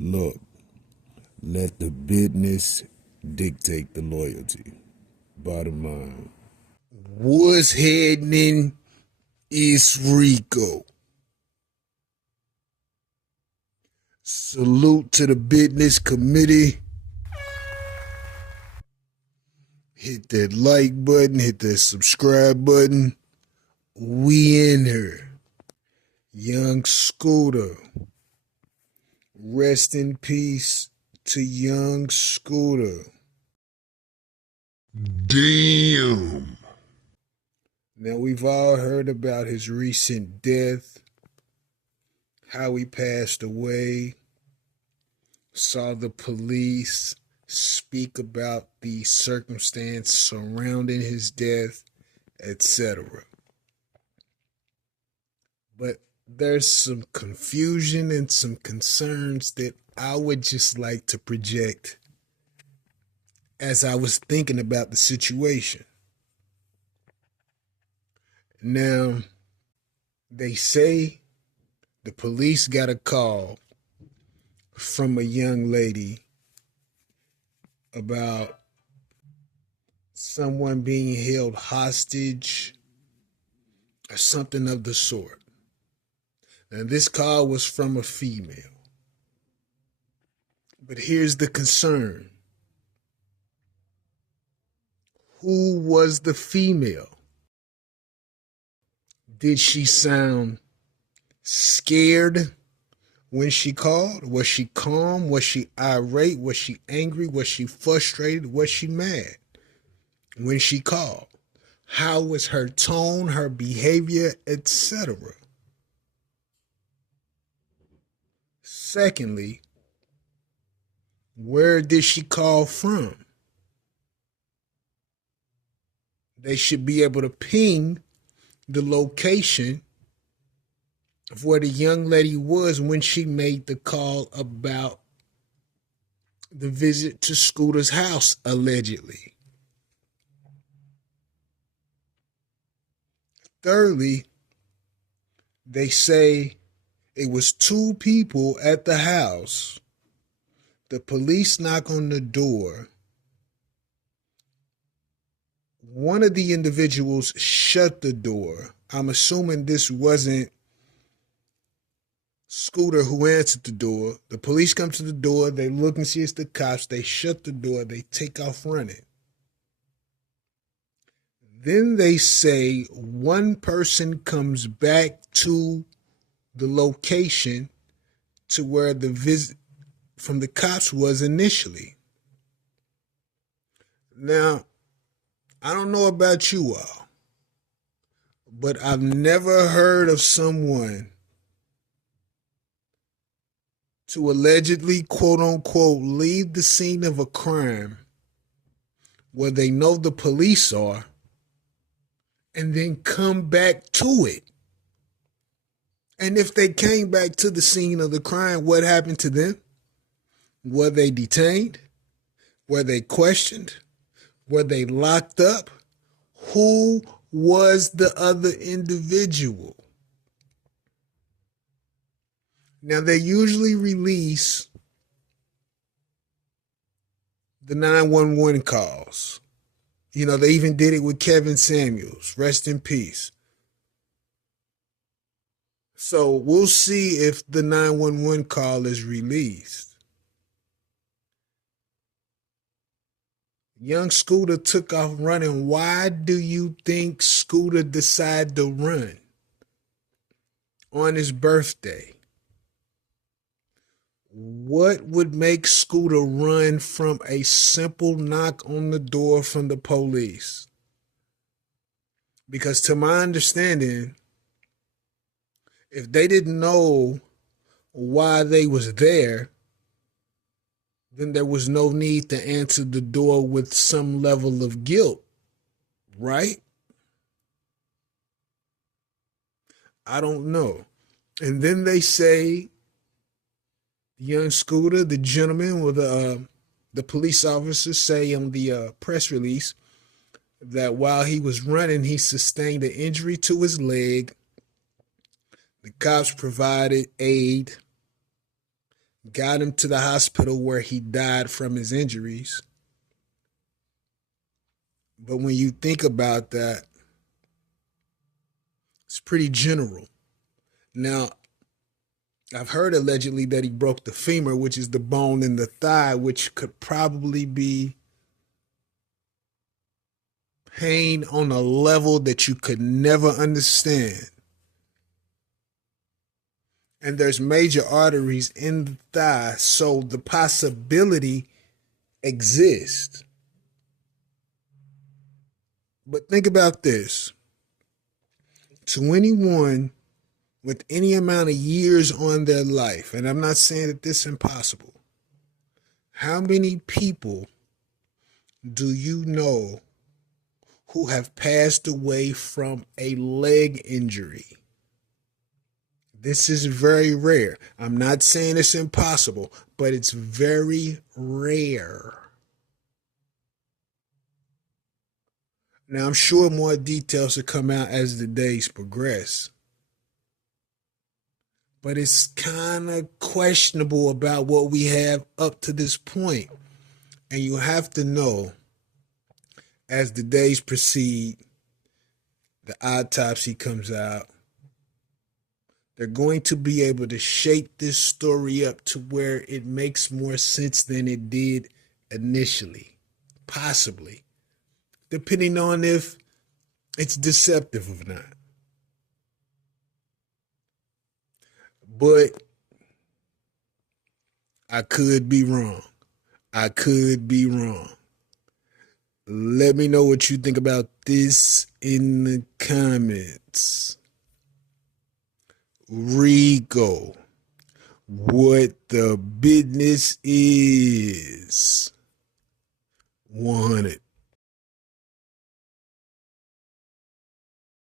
Look, let the business dictate the loyalty. Bottom line. What's happening? It's Rico. Salute to the business committee. Hit that like button, hit that subscribe button. We in here. Young Scooter. Rest in peace to young Scooter. Damn. Now we've all heard about his recent death, how he passed away, saw the police speak about the circumstance surrounding his death, etc. But there's some confusion and some concerns that I would just like to project as I was thinking about the situation. Now, they say the police got a call from a young lady about someone being held hostage or something of the sort. And this call was from a female. But here's the concern. Who was the female? Did she sound scared when she called? Was she calm? Was she irate? Was she angry? Was she frustrated? Was she mad when she called? How was her tone, her behavior, etc.? Secondly, where did she call from? They should be able to ping the location of where the young lady was when she made the call about the visit to Scooter's house, allegedly. Thirdly, they say it was two people at the house. The police knock on the door. One of the individuals shut the door. I'm assuming this wasn't Scooter who answered the door. The police come to the door. They look and see it's the cops. They shut the door. They take off running. Then they say one person comes back to the location to where the visit from the cops was initially. Now, I don't know about you all, but I've never heard of someone to allegedly, quote unquote, leave the scene of a crime where they know the police are and then come back to it. And if they came back to the scene of the crime, what happened to them? Were they detained? Were they questioned? Were they locked up? Who was the other individual? Now, they usually release the 911 calls. You know, they even did it with Kevin Samuels. Rest in peace. So we'll see if the 911 call is released. Young Scooter took off running. Why do you think Scooter decided to run on his birthday? What would make Scooter run from a simple knock on the door from the police? Because to my understanding, if they didn't know why they was there, then there was no need to answer the door with some level of guilt, right? I don't know. And then they say, young Scooter, the gentleman with the police officers say on the press release that while he was running, he sustained an injury to his leg. The cops provided aid. got him to the hospital where he died from his injuries. But when you think about that, it's pretty general. Now, I've heard allegedly that he broke the femur, which is the bone in the thigh, which could probably be pain on a level that you could never understand. And there's major arteries in the thigh, so the possibility exists. But think about this. To anyone with any amount of years on their life, and I'm not saying that this is impossible, how many people do you know who have passed away from a leg injury? This is very rare. I'm not saying it's impossible, but it's very rare. Now, I'm sure more details will come out as the days progress, but it's kind of questionable about what we have up to this point. And you have to know, as the days proceed, the autopsy comes out, they're going to be able to shape this story up to where it makes more sense than it did initially. Possibly. Depending on if it's deceptive or not. But I could be wrong. I could be wrong. Let me know what you think about this in the comments. Rico, what the business is. 100.